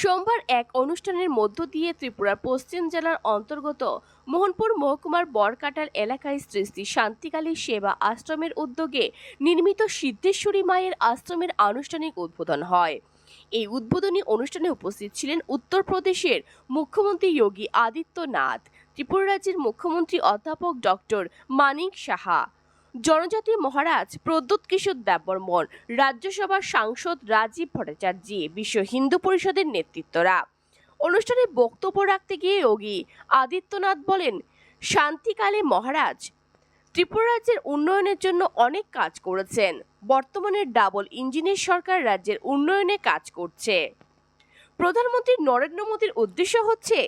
সোমবার এক অনুষ্ঠানের মধ্য দিয়ে ত্রিপুরার পশ্চিম জেলার অন্তর্গত মোহনপুর মহকুমার বরকাটার এলাকায় শ্রী শ্রী শান্তিকালী সেবা আশ্রমের উদ্যোগে নির্মিত সিদ্ধেশ্বরী মায়ের আশ্রমের আনুষ্ঠানিক উদ্বোধন হয়। এই উদ্বোধনী অনুষ্ঠানে উপস্থিত ছিলেন উত্তরপ্রদেশের মুখ্যমন্ত্রী যোগী আদিত্যনাথ, ত্রিপুরা রাজ্যের মুখ্যমন্ত্রী অধ্যাপক ডক্টর মানিক সাহা, জনজাতি মহারাজ প্রদ্যোৎ কিশোর দেববর্মন, রাজ্যসভার সাংসদ রাজীব ভট্টাচার্য, বিশ্ব হিন্দু পরিষদের নেতৃত্বরা। অনুষ্ঠানে বক্তব্য রাখতে গিয়ে যোগী আদিত্যনাথ বলেন, শান্তিকালী মহারাজ ত্রিপুরা রাজ্যের উন্নয়নের জন্য অনেক কাজ করেছেন। বর্তমানে ডাবল ইঞ্জিনের সরকার রাজ্যের উন্নয়নে কাজ করছে। প্রধানমন্ত্রী নরেন্দ্র মোদীর উদ্দেশ্য হচ্ছে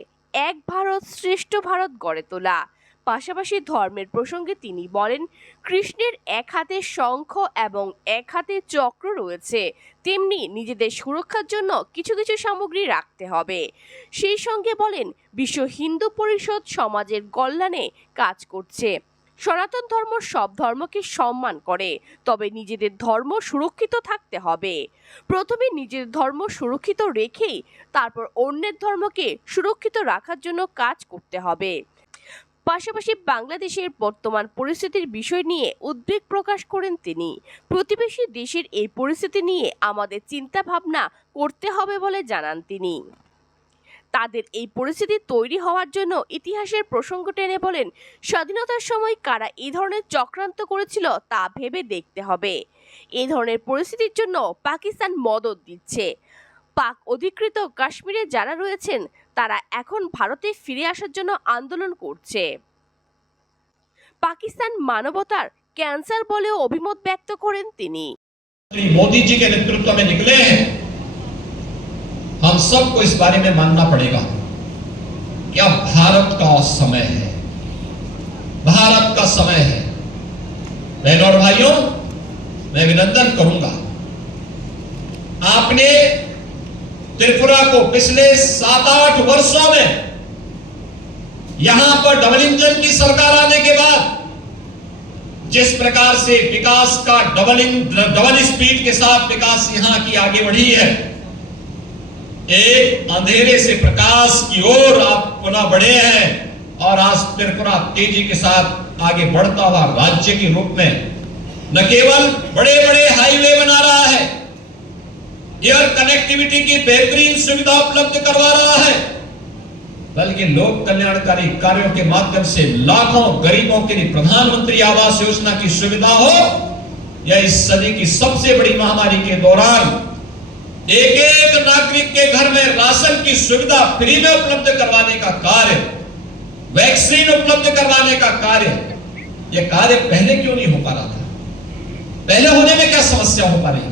এক ভারত শ্রেষ্ঠ ভারত গড়ে তোলা। পাশাপাশি ধর্মের প্রসঙ্গে তিনি বলেন, কৃষ্ণের এক হাতে শঙ্খ এবং এক হাতে চক্র রয়েছে, তেমনি নিজেদের সুরক্ষার জন্য কিছু কিছু সামগ্রী রাখতে হবে। সেই সঙ্গে বলেন, বিশ্ব হিন্দু পরিষদ সমাজের কল্যাণে কাজ করছে। সনাতন ধর্ম সব ধর্মকে সম্মান করে, তবে নিজেদের ধর্ম সুরক্ষিত থাকতে হবে। প্রথমে নিজের ধর্ম সুরক্ষিত রেখেই তারপর অন্যের ধর্মকে সুরক্ষিত রাখার জন্য কাজ করতে হবে। পাশাপাশি বাংলাদেশের বর্তমান পরিস্থিতির বিষয় নিয়ে উদ্বেগ প্রকাশ করেন তিনি। প্রতিবেশী দেশের এই পরিস্থিতি নিয়ে আমাদের চিন্তা ভাবনা করতে হবে বলে জানান তিনি। তাদের এই পরিস্থিতি তৈরি হওয়ার জন্য ইতিহাসের প্রসঙ্গ টেনে বলেন, স্বাধীনতার সময় কারা এই ধরনের চক্রান্ত করেছিল তা ভেবে দেখতে হবে। এই ধরনের পরিস্থিতির জন্য পাকিস্তান মদদ দিচ্ছে। পাক অধিকৃত কাশ্মীরে যারা রয়েছেন তারা এখন ভারতে ফিরে আসার জন্য আন্দোলন করছে। পাকিস্তান মানবতার ক্যান্সার বলেও অভিমত ব্যক্ত করেন তিনি। मोदी जी के नेतृत्व में निकले हैं, हम सबको इस बारे में मानना पड़ेगा कि अब भारत का समय है, भारत का समय है। बहनों और भाइयों, मैं अभिनंदन करूंगा, आपने त्रिपुरा को पिछले 7-8 वर्षों में यहां पर डबल इंजन की सरकार आने के बाद जिस प्रकार से विकास का डबल स्पीड के साथ विकास यहां की आगे बढ़ी है, एक अंधेरे से प्रकाश की ओर आप पुनः बढ़े हैं और आज त्रिपुरा तेजी के साथ आगे बढ़ता हुआ राज्य के रूप में न केवल बड़े बड़े हाईवे बना रहा है, एयर कनेक्टिविटी की बेहतरीन सुविधा उपलब्ध करवा रहा है, बल्कि लोक कल्याणकारी कार्यों के माध्यम से लाखों गरीबों के लिए प्रधानमंत्री आवास योजना की सुविधा हो या इस सदी की सबसे बड़ी महामारी के दौरान एक एक नागरिक के घर में राशन की सुविधा फ्री में उपलब्ध करवाने का कार्य, वैक्सीन उपलब्ध करवाने का कार्य, यह कार्य पहले क्यों नहीं हो पा रहा था? पहले होने में क्या समस्या हो पा रही है?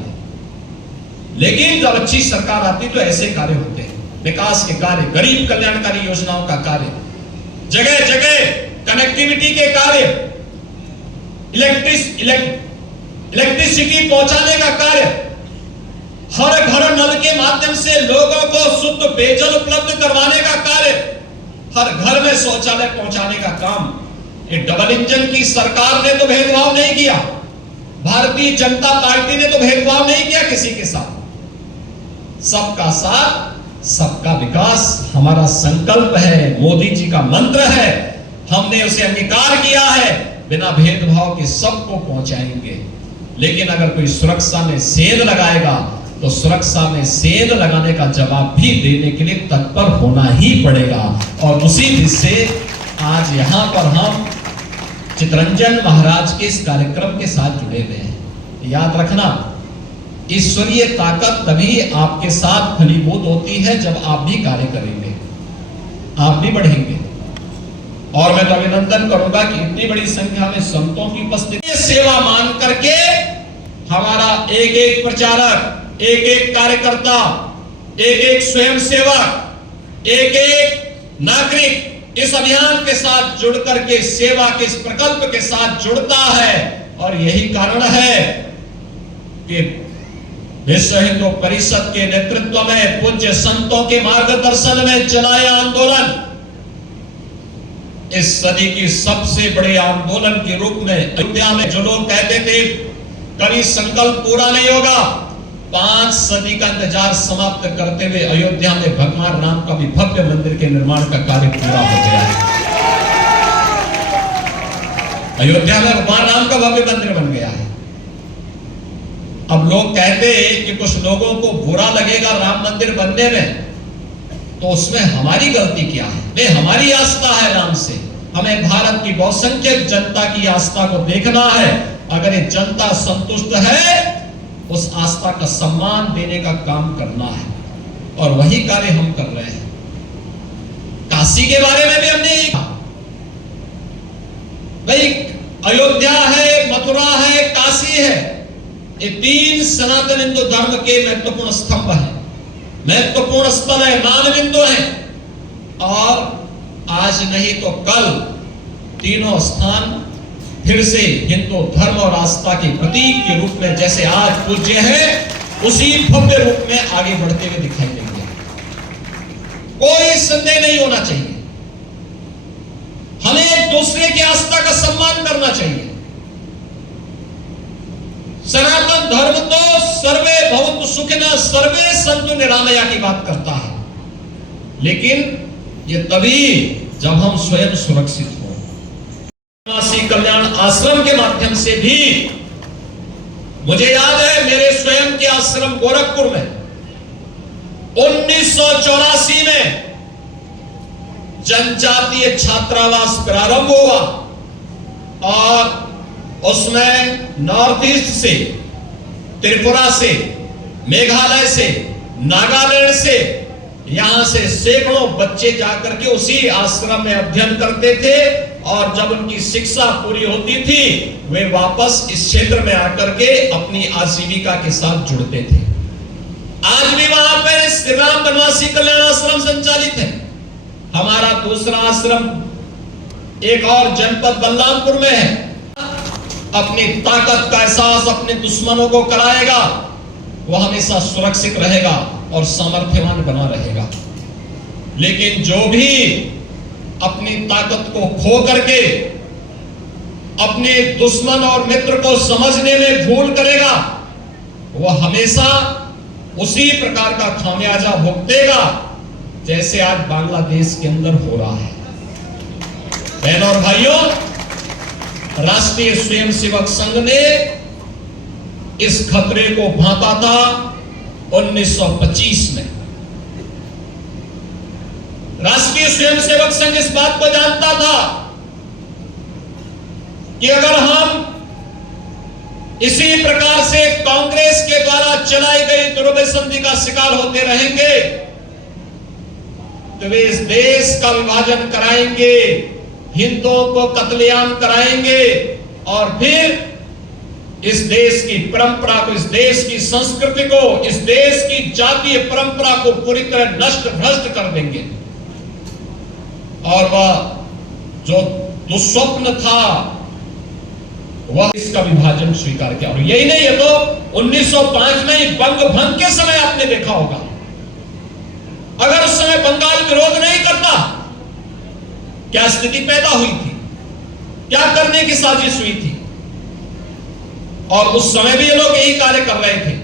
लेकिन जब अच्छी सरकार आती तो ऐसे कार्य होते हैं, विकास के कार्य, गरीब कल्याणकारी योजनाओं का कार्य, जगह जगह कनेक्टिविटी के कार्य, इलेक्ट्रिसिटी पहुंचाने का कार्य, हर घर नल के माध्यम से लोगों को शुद्ध पेयजल उपलब्ध करवाने का कार्य, हर घर में शौचालय पहुंचाने का काम, ये डबल इंजन की सरकार ने तो भेदभाव नहीं किया, भारतीय जनता पार्टी ने तो भेदभाव नहीं किया किसी के साथ। सबका साथ सबका विकास हमारा संकल्प है, मोदी जी का मंत्र है, हमने उसे अंगीकार किया है, बिना भेदभाव के सबको पहुंचाएंगे। लेकिन अगर कोई सुरक्षा में सेंध लगाएगा तो सुरक्षा में सेंध लगाने का जवाब भी देने के लिए तत्पर होना ही पड़ेगा। और उसी से आज यहाँ पर हम चितरंजन महाराज के इस कार्यक्रम के साथ जुड़े हुए हैं। याद रखना, ईश्वरीय ताकत तभी आपके साथ फलीभूत होती है जब आप भी कार्य करेंगे, आप भी बढ़ेंगे। और मैं तो अभिनंदन करूंगा कि इतनी बड़ी संख्या में संतों की उपस्थिति, सेवा मान करके हमारा एक एक प्रचारक, एक एक कार्यकर्ता, एक एक स्वयंसेवक, एक एक नागरिक इस अभियान के साथ जुड़ करके सेवा के इस प्रकल्प के साथ जुड़ता है। और यही कारण है कि विश्व हिंदू परिषद के नेतृत्व में पूज्य संतों के मार्गदर्शन में चलाया आंदोलन इस सदी की सबसे बड़े आंदोलन के रूप में, अयोध्या में जो लोग कहते थे कभी संकल्प पूरा नहीं होगा, 5 सदी का इंतजार समाप्त करते हुए अयोध्या में भगवान राम का भी भव्य मंदिर के निर्माण का कार्य पूरा हो गया है। अयोध्या में भगवान राम का भव्य मंदिर बन गया है। अब लोग कहते हैं कि कुछ लोगों को बुरा लगेगा राम मंदिर बनने में, तो उसमें हमारी गलती क्या है? नहीं, हमारी आस्था है राम से। हमें भारत की बहुसंख्यक जनता की आस्था को देखना है। अगर ये जनता संतुष्ट है, उस आस्था का सम्मान देने का काम करना है, और वही कार्य हम कर रहे हैं। काशी के बारे में भी हमने भाई, अयोध्या है, मथुरा है, काशी है, ये 3 सनातन हिंदू धर्म के महत्वपूर्ण स्तंभ हैं, महत्वपूर्ण स्थल है, मान बिंदु है। और आज नहीं तो कल तीनों स्थान फिर से हिंदू धर्म और आस्था के प्रतीक के रूप में, जैसे आज पूज्य है, उसी भव्य रूप में आगे बढ़ते हुए दिखाई देंगे। कोई संदेह नहीं होना चाहिए। हमें एक दूसरे की आस्था का सम्मान करना चाहिए। सनातन धर्म तो सर्वे भवन्तु सुखिनः सर्वे सन्तु निरामया की बात करता है, लेकिन ये तभी जब हम स्वयं सुरक्षित हो। वासी कल्याण आश्रम के माध्यम से भी मुझे याद है, मेरे स्वयं के आश्रम गोरखपुर में 1984 में जनजातीय छात्रावास प्रारंभ हुआ, और उसमें नॉर्थ ईस्ट से, त्रिपुरा से, मेघालय से, नागालैंड से, यहां से सैकड़ों बच्चे जाकर के उसी आश्रम में अध्ययन करते थे, और जब उनकी शिक्षा पूरी होती थी, वे वापस इस क्षेत्र में आकर के अपनी आजीविका के साथ जुड़ते थे। आज भी वहां पे श्री राम बनवासी कल्याण आश्रम संचालित है। हमारा दूसरा आश्रम एक और जनपद बलरामपुर में है। अपनी ताकत का एहसास अपने दुश्मनों को कराएगा, वह हमेशा सुरक्षित रहेगा और सामर्थ्यवान बना रहेगा। लेकिन जो भी अपनी ताकत को खो करके अपने दुश्मन और मित्र को समझने में भूल करेगा, वह हमेशा उसी प्रकार का खामियाजा भुगतेगा जैसे आज बांग्लादेश के अंदर हो रहा है। बहनों और भाइयों, राष्ट्रीय स्वयंसेवक संघ ने इस खतरे को भांपा था 1925 में। राष्ट्रीय स्वयंसेवक संघ इस बात को जानता था कि अगर हम इसी प्रकार से कांग्रेस के द्वारा चलाई गई ध्रुव संधि का शिकार होते रहेंगे, तो वे इस देश का विभाजन कराएंगे, हिंदुओं को कत्लेआम कराएंगे, और फिर इस देश की परंपरा को, इस देश की संस्कृति को, इस देश की जातीय परंपरा को पूरी तरह नष्ट भ्रष्ट कर देंगे। और वह जो दुस्वप्न था, वह इसका विभाजन स्वीकार किया। और यही नहीं है तो 1905 में ही बंग भंग के समय आपने देखा होगा, अगर उस समय बंगाल विरोध नहीं करता, क्या स्थिति पैदा हुई थी, क्या करने की साजिश हुई थी। और उस समय भी ये लोग यही कार्य कर रहे थे।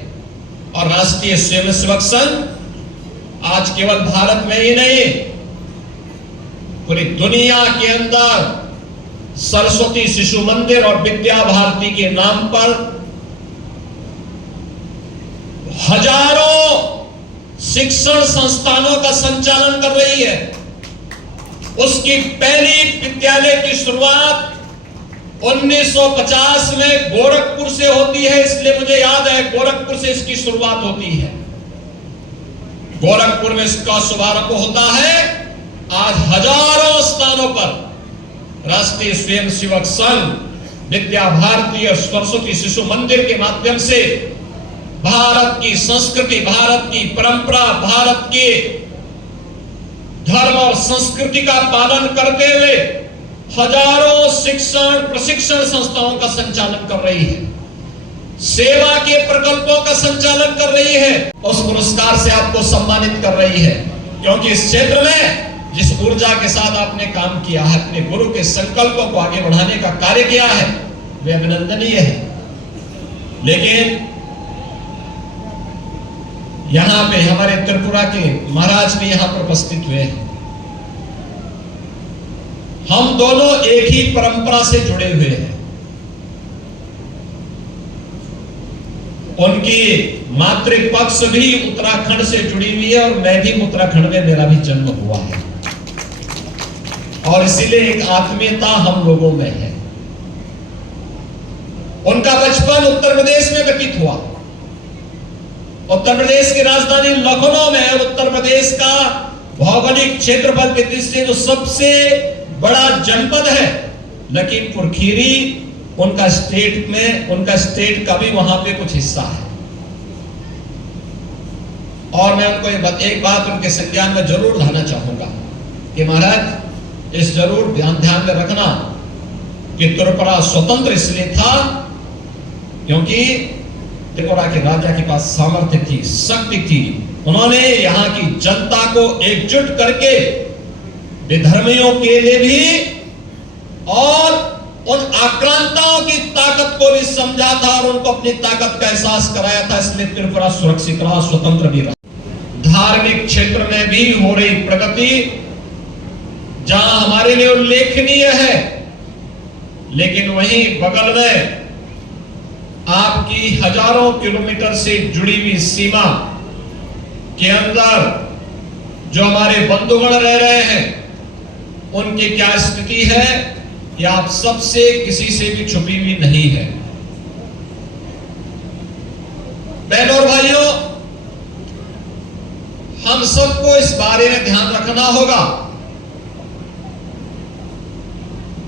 और राष्ट्रीय स्वयंसेवक संघ आज केवल भारत में ही नहीं, पूरी दुनिया के अंदर सरस्वती शिशु मंदिर और विद्या भारती के नाम पर हजारों शिक्षण संस्थानों का संचालन कर रही है। उसकी पहली विद्यालय की शुरुआत 1950 में गोरखपुर से होती है, इसलिए मुझे याद है गोरखपुर से इसकी शुरुआत होती है। गोरखपुर में इसका शुभारंभ होता है। आज हजारों स्थानों पर राष्ट्रीय स्वयंसेवक संघ विद्या भारती और सरस्वती शिशु मंदिर के माध्यम से भारत की संस्कृति, भारत की परंपरा, भारत के धर्म और संस्कृति का पालन करते हुए हजारों शिक्षण प्रशिक्षण संस्थाओं का संचालन कर रही है, सेवा के प्रकल्पों का संचालन कर रही है। उस पुरस्कार से आपको सम्मानित कर रही है, क्योंकि इस क्षेत्र में जिस ऊर्जा के साथ आपने काम किया है, अपने गुरु के संकल्पों को आगे बढ़ाने का कार्य किया है, वे अभिनंदनीय है। लेकिन यहाँ पे हमारे त्रिपुरा के महाराज भी यहाँ पर उपस्थित हुए हैं। हम दोनों एक ही परंपरा से जुड़े हुए हैं। उनकी मातृपक्ष भी उत्तराखंड से जुड़ी हुई है और मैं भी उत्तराखंड में, मेरा भी जन्म हुआ है और इसीलिए एक आत्मीयता हम लोगों में है। उनका बचपन उत्तर प्रदेश में व्यतीत हुआ। उत्तर प्रदेश की राजधानी लखनऊ में और उत्तर प्रदेश का भौगोलिक क्षेत्रफल की दृष्टि से जो सबसे बड़ा जनपद है लखीमपुर खीरी, उनका स्टेट का भी वहां पे कुछ हिस्सा है। और मैं उनको एक बात उनके संज्ञान में जरूर लाना चाहूंगा कि महाराज इस जरूर ध्यान में रखना कि त्रिपुरा स्वतंत्र इसलिए था क्योंकि त्रिपुरा के राजा के पास सामर्थ्य थी, शक्ति थी। उन्होंने यहाँ की जनता को एकजुट करके विधर्मियों के लिए भी और उन आक्रांताओं की ताकत को भी समझा था और उनको अपनी ताकत का एहसास कराया था। इसलिए त्रिपुरा सुरक्षित रहा, स्वतंत्र भी रहा। धार्मिक क्षेत्र में भी हो रही प्रगति जहां हमारे लिए उल्लेखनीय है, लेकिन वहीं बगल में आपकी हजारों किलोमीटर से जुड़ी हुई सीमा के अंदर जो हमारे बंधुगण रह रहे हैं उनकी क्या स्थिति है, यह आप सबसे किसी से भी छुपी हुई नहीं है। बहनों और भाइयों, हम सबको इस बारे में ध्यान रखना होगा।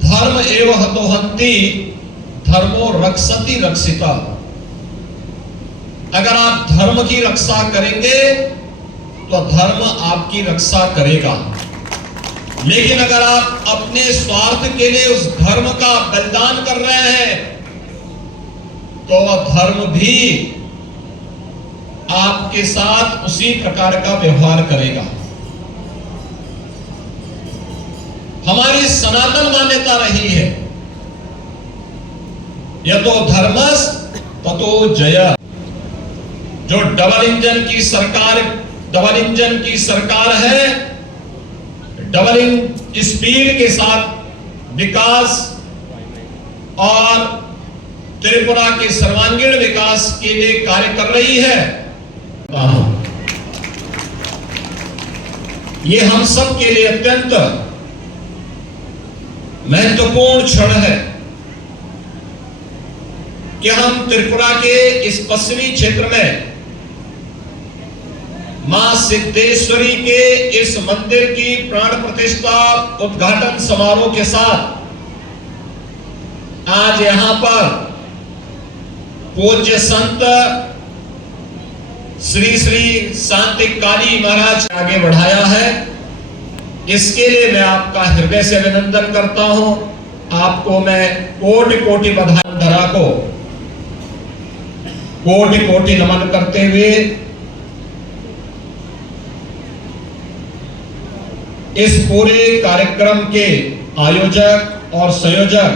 धर्म एव हतोहंति धर्मो रक्षति रक्षिता। अगर आप धर्म की रक्षा करेंगे तो धर्म आपकी रक्षा करेगा, लेकिन अगर आप अपने स्वार्थ के लिए उस धर्म का बलिदान कर रहे हैं तो वह धर्म भी आपके साथ उसी प्रकार का व्यवहार करेगा। हमारी सनातन मान्यता रही है यतो धर्मस् ततो जय। जो डबल इंजन की सरकार है, डबल स्पीड के साथ विकास और त्रिपुरा के सर्वांगीण विकास के लिए कार्य कर रही है। ये हम सब के लिए अत्यंत महत्वपूर्ण क्षण है कि हम त्रिपुरा के इस पश्चिमी क्षेत्र में मां सिद्धेश्वरी के इस मंदिर की प्राण प्रतिष्ठा उद्घाटन समारोह के साथ आज यहां पर पूज्य संत श्री श्री शांति काली महाराज आगे बढ़ाया है। इसके लिए मैं आपका हृदय से अभिनंदन करता हूं। आपको मैं कोटि कोटि बधाई, धरा को कोटि कोटि नमन करते हुए इस पूरे कार्यक्रम के आयोजक और संयोजक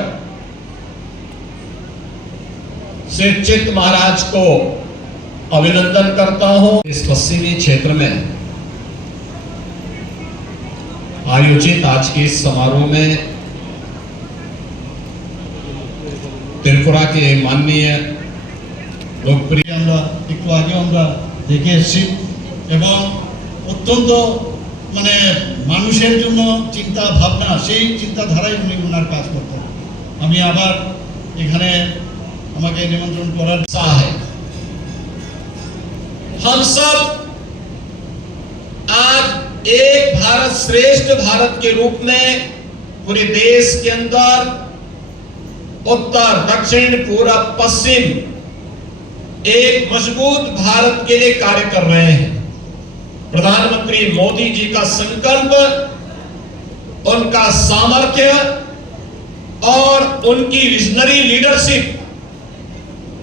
श्री चित्त महाराज को अभिनंदन करता हूं। इस पश्चिमी क्षेत्र में आयोजित आज के इस समारोह में त्रिपुरा के माननीय लोकप्रिय একটু আগে আমরা দেখে এসেছি এবং অত্যন্ত মানে মানুষের জন্য চিন্তা ভাবনা, সেই চিন্তাধারায় উনি ওনার কাজ করতেন। আমি আবার এখানে আমাকে নিমন্ত্রণ করার है। हम सब आज एक भारत श्रेष्ठ भारत के रूप में पूरे देश के अंदर उत्तर दक्षिण पूर्व पश्चिम एक मजबूत भारत के लिए कार्य कर रहे हैं। प्रधानमंत्री मोदी जी का संकल्प, उनका सामर्थ्य और उनकी विजनरी लीडरशिप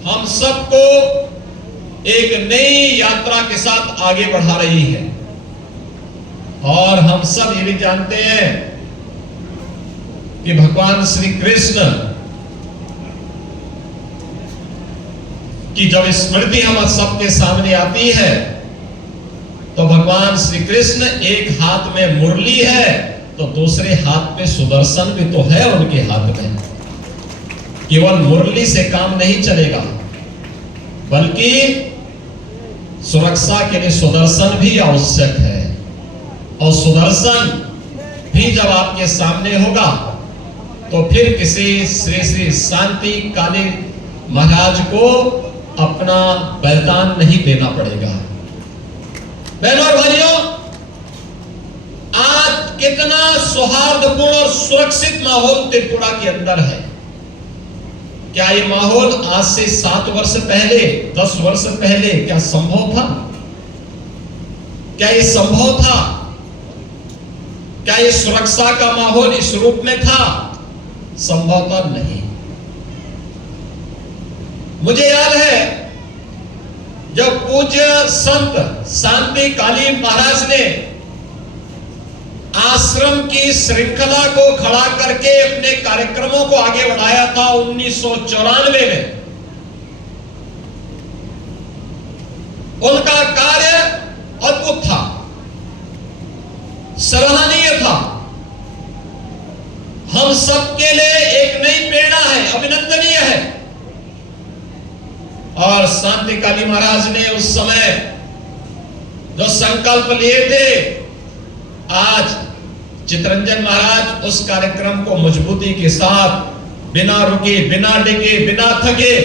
हम सबको एक नई यात्रा के साथ आगे बढ़ा रही है। और हम सब ये भी जानते हैं कि भगवान श्री कृष्ण की जब स्मृति हम सबके सामने आती है तो भगवान श्री कृष्ण एक हाथ में मुरली है तो दूसरे हाथ पे सुदर्शन भी तो है उनके हाथ में। केवल मुरली से काम नहीं चलेगा, बल्कि सुरक्षा के लिए सुदर्शन भी आवश्यक है। और सुदर्शन भी जब आपके सामने होगा तो फिर किसी श्री श्री शांति काली महाराज को अपना बलिदान नहीं देना पड़ेगा। बहनों और भाइयों, आज कितना सौहार्दपूर्ण और सुरक्षित माहौल त्रिपुरा के अंदर है। क्या ये माहौल आज से 7 वर्ष पहले, 10 वर्ष पहले क्या संभव था? क्या ये संभव था? क्या ये सुरक्षा का माहौल इस रूप में था? संभवतः नहीं। मुझे याद है जब पूज्य संत शांति काली महाराज ने आश्रम की श्रृंखला को खड़ा करके अपने कार्यक्रमों को आगे बढ़ाया था 1994 में। उनका कार्य अद्भुत था, सराहनीय था, हम सबके लिए एक नई प्रेरणा है, अभिनंदनीय है। और शांति काली महाराज ने उस समय जो संकल्प लिए थे, आज चितरंजन महाराज उस कार्यक्रम को मजबूती के साथ बिना रुके, बिना डिगे, बिना थके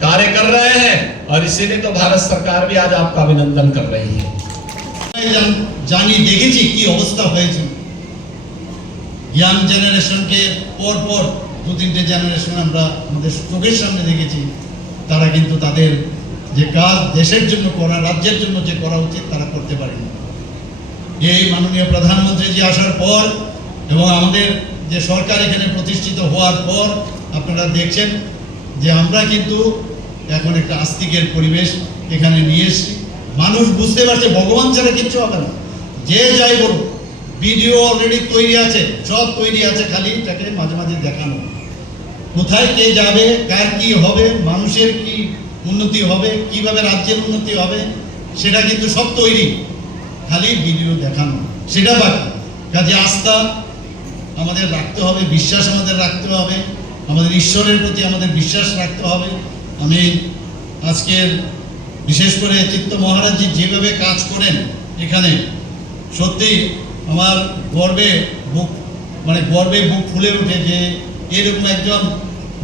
कार्य कर रहे हैं। और इसीलिए तो भारत सरकार भी आज आपका अभिनंदन कर रही है। জানি দেখেছি কি অবস্থা হয়েছে। ইয়াং জেনারেশনকে পর পর 2-3টে জেনারেশন আমরা আমাদের চোখের সামনে দেখেছি, তারা কিন্তু তাদের যে কাজ দেশের জন্য করা, রাজ্যের জন্য যে করা উচিত তারা করতে পারেনি। এই মাননীয় প্রধানমন্ত্রীজি আসার পর এবং আমাদের যে সরকার এখানে প্রতিষ্ঠিত হওয়ার পর আপনারা দেখছেন যে আমরা কিন্তু এখন একটা আস্তিকের পরিবেশ এখানে নিয়ে এসেছি। মানুষ বুঝতে পারছে ভগবান ছাড়া কিচ্ছু হবে না। যে যাই বলুক, ভিডিও অলরেডি তৈরি আছে, সব তৈরি আছে, খালি এটাকে মাঝে মাঝে দেখানো। কোথায় কে যাবে, কার কি হবে, মানুষের কি উন্নতি হবে, কিভাবে রাজ্যের উন্নতি হবে, সেটা কিন্তু সব তৈরি, খালি ভিডিও দেখানো সেটা বাকি। কাজে আস্থা আমাদের রাখতে হবে, বিশ্বাস আমাদের রাখতে হবে, আমাদের ঈশ্বরের প্রতি আমাদের বিশ্বাস রাখতে হবে। আমি আজকের বিশেষ করে চিত্ত মহারাজজি যেভাবে কাজ করেন এখানে, সত্যি আমার গর্বে বুক ফুলে ওঠে যে এরকম একজন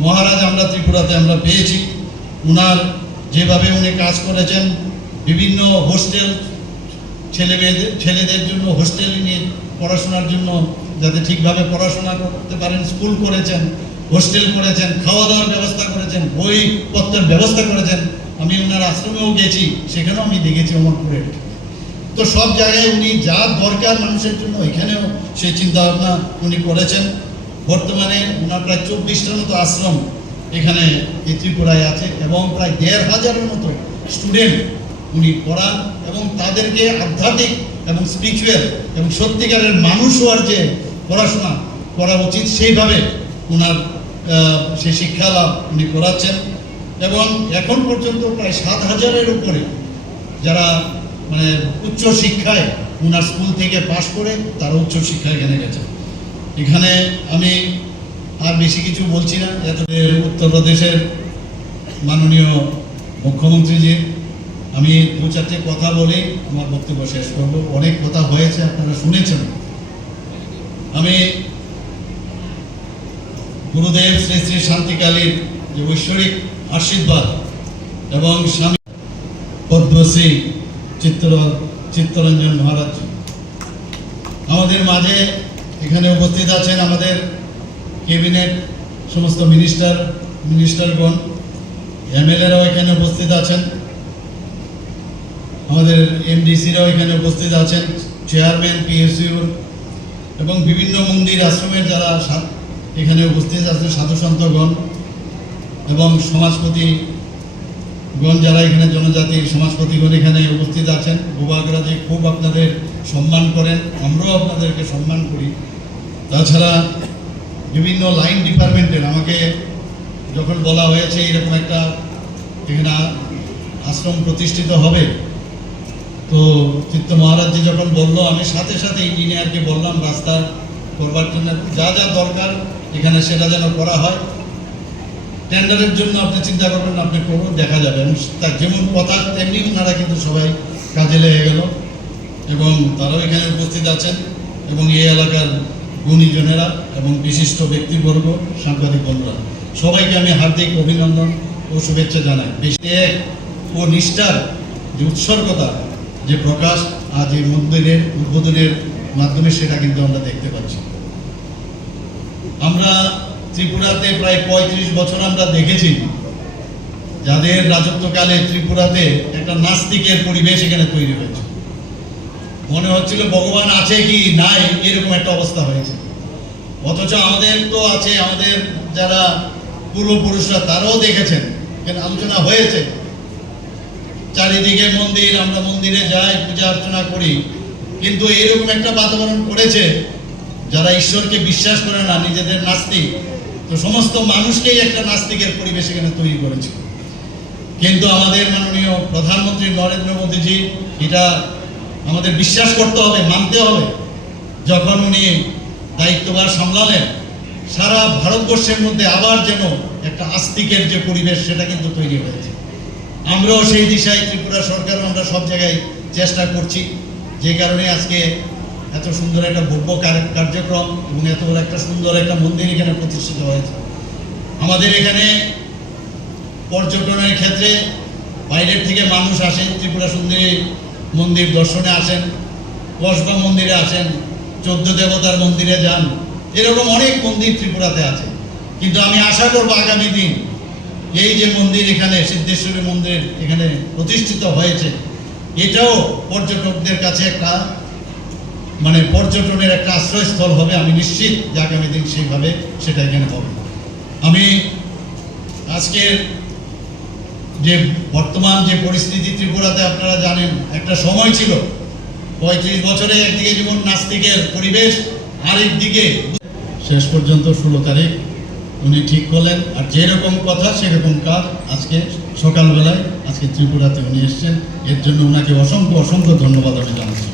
মহারাজ আমরা ত্রিপুরাতে আমরা পেয়েছি। উনার যেভাবে উনি কাজ করেছেন, বিভিন্ন হোস্টেল ছেলেদের জন্য হোস্টেল নিয়ে পড়াশোনার জন্য যাতে ঠিকভাবে পড়াশোনা করতে পারেন, স্কুল করেছেন, হোস্টেল করেছেন, খাওয়া দাওয়ার ব্যবস্থা করেছেন, বইপত্রের ব্যবস্থা করেছেন। আমি ওনার আশ্রমেও গেছি, সেখানেও আমি দেখেছি অমরপুরে। তো সব জায়গায় উনি যা দরকার মানুষের জন্য এখানেও সেই চিন্তাভাবনা উনি করেছেন। বর্তমানে ওনার প্রায় 24টার মতো আশ্রম এখানে এই ত্রিপুরায় আছে এবং প্রায় 1500-এর মতো স্টুডেন্ট উনি পড়ান এবং তাদেরকে আধ্যাত্মিক এবং স্পিরিচুয়াল এবং সত্যিকারের মানুষ হওয়ার যে পড়াশোনা করা উচিত সেইভাবে ওনার সেই শিক্ষা লাভ উনি করাচ্ছেন। এবং এখন পর্যন্ত প্রায় 7000-এর উপরে যারা মানে উচ্চ শিক্ষায় ওনার স্কুল থেকে পাশ করে তারা উচ্চ শিক্ষায় এখানে গেছে। এখানে আমি আর বেশি কিছু বলছি না। উত্তরপ্রদেশের মাননীয় মুখ্যমন্ত্রীজি, আমি 2-4টে কথা বলে আমার বক্তব্য শেষ করব। অনেক কথা হয়েছে, আপনারা শুনেছেন। আমি গুরুদেব শ্রী শ্রী শান্তিকালীর যে ঐশ্বরিক আশীর্বাদ এবং স্বামী পদ্মশ্রী চিত্তরঞ্জন মহারাজ আমাদের মাঝে এখানে উপস্থিত আছেন। আমাদের ক্যাবিনেট সমস্ত মিনিস্টারগণ, এমএলএরাও এখানে উপস্থিত আছেন, আমাদের এমডিসিরাও এখানে উপস্থিত আছেন, চেয়ারম্যান পিএসইউর এবং বিভিন্ন মন্দির আশ্রমের যারা এখানে উপস্থিত আছেন, সাধুসন্তগণ এবং সমাজপতিগণ যারা এখানে জনজাতির সমাজপতিগণ এখানে উপস্থিত আছেন। ভূভাগরা যে খুব আপনাদের সম্মান করেন, আমরাও আপনাদেরকে সম্মান করি। তাছাড়া বিভিন্ন লাইন ডিপার্টমেন্টের আমাকে যখন বলা হয়েছে এরকম একটা এখানে আশ্রম প্রতিষ্ঠিত হবে, তো চিত্ত মহারাজজি যখন বললো, আমি সাথে সাথে ইঞ্জিনিয়ারকে বললাম রাস্তা করবার জন্য যা যা দরকার এখানে সেটা যেন করা হয়। টেন্ডারের জন্য আপনি চিন্তা করবেন, আপনি করুন, দেখা যাবে। তার যেমন কথা তেমনি ওনারা কিন্তু সবাই কাজে লেগে গেল এবং তারাও এখানে উপস্থিত আছেন এবং এই এলাকার গুণীজনেরা এবং বিশিষ্ট ব্যক্তিবর্গ, সাংবাদিক বন্ধুরা, সবাইকে আমি হার্দিক অভিনন্দন ও শুভেচ্ছা জানাই। বিশেষ ও নিষ্ঠার যে উৎসর্গতা, যে প্রকাশ আজ এই মন্দিরের উদ্বোধনের মাধ্যমে সেটা কিন্তু আমরা দেখতে পাচ্ছি। আমরা ত্রিপুরাতে প্রায় 35 বছর আমরা দেখেছি যাদের রাজত্বকালে ত্রিপুরাতে একটা নাস্তিকের পরিবেশ এখানে তৈরি হয়েছে। মনে হচ্ছিল ভগবান আছে কি নাই, এরকম একটা অবস্থা হয়েছে। অথচ আমাদের তো আছে, আমাদের যারা পূর্বপুরুষরা তারাও দেখেছেন, এখানে আলোচনা হয়েছে, চারিদিকে মন্দির, আমরা মন্দিরে যাই, পূজা অর্চনা করি, কিন্তু এরকম একটা বাতাবরণ করেছে যারা ঈশ্বরকে বিশ্বাস করে না, নিজেদের নাস্তিক, তো সমস্ত মানুষকেই একটা নাস্তিকের পরিবেশ এখানে তৈরি করেছে। কিন্তু আমাদের মাননীয় প্রধানমন্ত্রী নরেন্দ্র মোদীজি এটা আমাদের বিশ্বাস করতে হবে, মানতে হবে। যখন উনি দায়িত্বভার সামলালেন, সারা ভারতবর্ষের মধ্যে আবার যেন একটা আস্তিকের যে পরিবেশ সেটা কিন্তু তৈরি হয়েছে। আমরাও সেই দিশায় ত্রিপুরা সরকারও আমরা সব জায়গায় চেষ্টা করছি, যে কারণে আজকে এত সুন্দর একটা ভব্য কার্যক্রম এবং এত বড় একটা সুন্দর একটা মন্দির এখানে প্রতিষ্ঠিত হয়েছে। আমাদের এখানে পর্যটনের ক্ষেত্রে বাইরের থেকে মানুষ আসেন, ত্রিপুরা সুন্দরী মন্দির দর্শনে আসেন, কসবা মন্দিরে আসেন, 14 দেবতার মন্দিরে যান, এরকম অনেক মন্দির ত্রিপুরাতে আছে। কিন্তু আমি আশা করব আগামী দিন এই যে মন্দির এখানে সিদ্ধেশ্বরী মন্দির এখানে প্রতিষ্ঠিত হয়েছে, এটাও পর্যটকদের কাছে একটা মানে পর্যটনের একটা আশ্রয়স্থল হবে। আমি নিশ্চিত যে আগামী দিন সেইভাবে সেটা এখানে হবে। আমি আজকের যে বর্তমান যে পরিস্থিতি ত্রিপুরাতে আপনারা জানেন, একটা সময় ছিল 35 বছরে একদিকে যেমন নাস্তিকের পরিবেশ, আরেকদিকে শেষ পর্যন্ত 16 তারিখ উনি ঠিক করলেন। আর যেরকম কথা সেরকম কাজ আজকে সকালবেলায় আজকে ত্রিপুরাতে উনি এসছেন, এর জন্য ওনাকে অসংখ্য অসংখ্য ধন্যবাদ আমি জানাচ্ছি।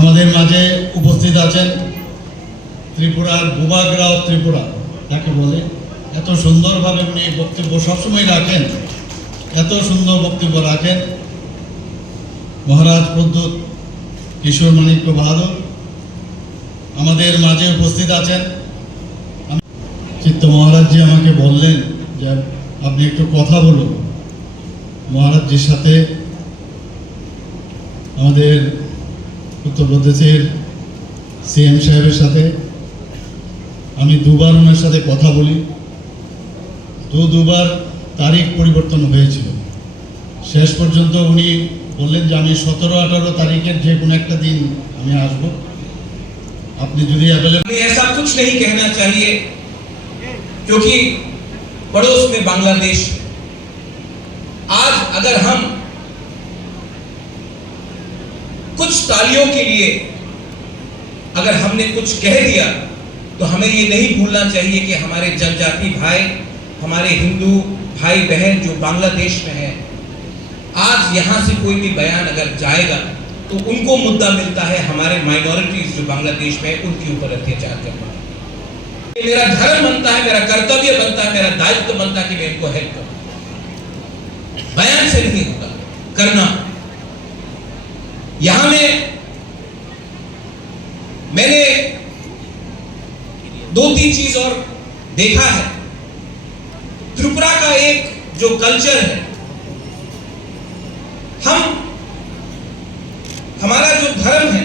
আমাদের মাঝে উপস্থিত আছেন ত্রিপুরার ভূভাগরাও ত্রিপুরা তাকে বলে, এত সুন্দরভাবে উনি বক্তব্য সবসময় রাখেন, এত সুন্দর বক্তব্য রাখেন। মহারাজ প্রদ্যুৎ কিশোর মাণিক্য বাহাদুর আমাদের মাঝে উপস্থিত আছেন। চিত্ত মহারাজজি আমাকে বললেন যে আপনি একটু কথা বলুন মহারাজজির সাথে। আমাদের উত্তরপ্রদেশের সিএম সাহেবের সাথে আমি দুবার ওনার সাথে কথা বলি, দুবার তারিখ পরিবর্তন হয়েছিল। শেষ পর্যন্ত উনি বললেন যে আমি 17-18 তারিখের যে কোনো একটা দিন আমি আসবো, আপনি যদি अवेलेबल। ऐसा कुछ नहीं कहना चाहिए क्योंकि पड़ोस में बांग्लादेश, आज अगर हम कुछ तालियों के लिए अगर हमने कुछ कह दिया तो हमें ये नहीं भूलना चाहिए कि हमारे जनजाति भाई, हमारे हिंदू भाई बहन जो बांग्लादेश में हैं, आज यहाँ से कोई भी बयान अगर जाएगा तो उनको मुद्दा मिलता है हमारे माइनॉरिटीज जो बांग्लादेश में है उनके ऊपर अत्याचार करना। मेरा धर्म बनता है, मेरा कर्तव्य बनता है, मेरा दायित्व बनता है कि मैं इनको हेल्प करूं। बयान से नहीं होगा, करना। यहां में मैंने 2-3 चीज और देखा है। त्रिपुरा का एक जो कल्चर है, हमारा जो धर्म है,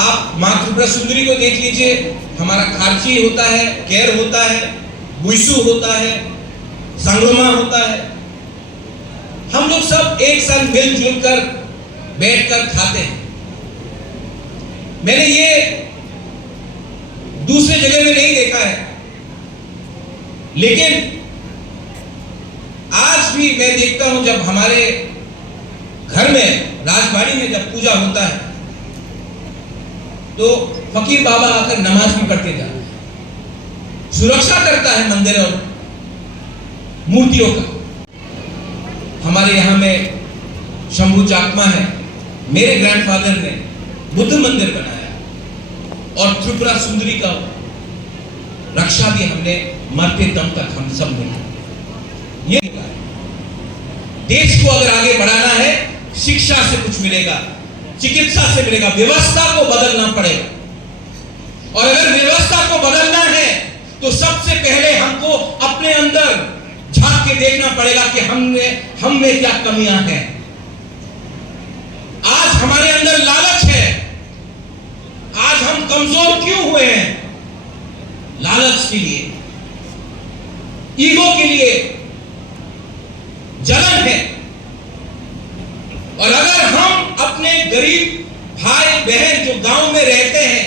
आप मां त्रिपुरा सुंदरी को देख लीजिए, हमारा खारची होता है, केर होता है, बुइसु होता है, संगमा होता है। हम लोग सब एक साथ मिलजुल कर बैठकर खाते हैं। मैंने ये दूसरे जगह में नहीं देखा है, लेकिन आज भी मैं देखता हूं जब हमारे घर में राजबाड़ी में जब पूजा होता है तो फकीर बाबा आकर नमाज भी पढ़ते जाते हैं, सुरक्षा करता है मंदिर और मूर्तियों का। हमारे यहाँ में शंभू चाकमा है, मेरे ग्रैंडफादर ने बुद्ध मंदिर बनाया, और त्रिपुरा सुंदरी का रक्षा भी हमने मरते दम तक हम सब ने ये है। देश को अगर आगे बढ़ाना है, शिक्षा से कुछ मिलेगा, चिकित्सा से मिलेगा, व्यवस्था को बदलना पड़ेगा। और अगर व्यवस्था को बदलना है तो सबसे पहले हमको अपने अंदर झांक के देखना पड़ेगा कि हम में क्या कमियां हैं। आज हमारे अंदर लालच है, आज हम कमजोर क्यों हुए हैं? लालच के लिए, ईगो के लिए, जलन है। और अगर हम अपने गरीब भाई बहन जो गांव में रहते हैं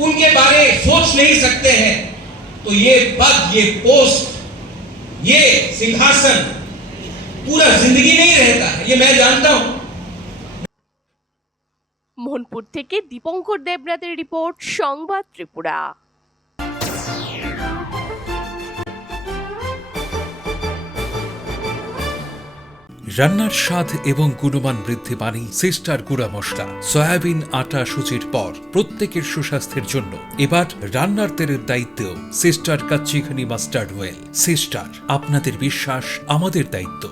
उनके बारे सोच नहीं सकते हैं, तो ये पद, ये पोस्ट, ये सिंहासन पूरा जिंदगी नहीं रहता है, ये मैं जानता हूं। মোহনপুর থেকে দীপঙ্কর দেবনাথের রিপোর্ট, সংবাদ ত্রিপুরা। রান্নার স্বাদ এবং গুণমান বৃদ্ধি পানি সিস্টার গুঁড়া মশলা, সয়াবিন আটা সুজির পর প্রত্যেকের সুস্বাস্থ্যের জন্য এবার রান্নার তেলের দায়িত্বেও sister kachi ghani mustard oil. Sister, আপনাদের বিশ্বাস আমাদের দায়িত্ব।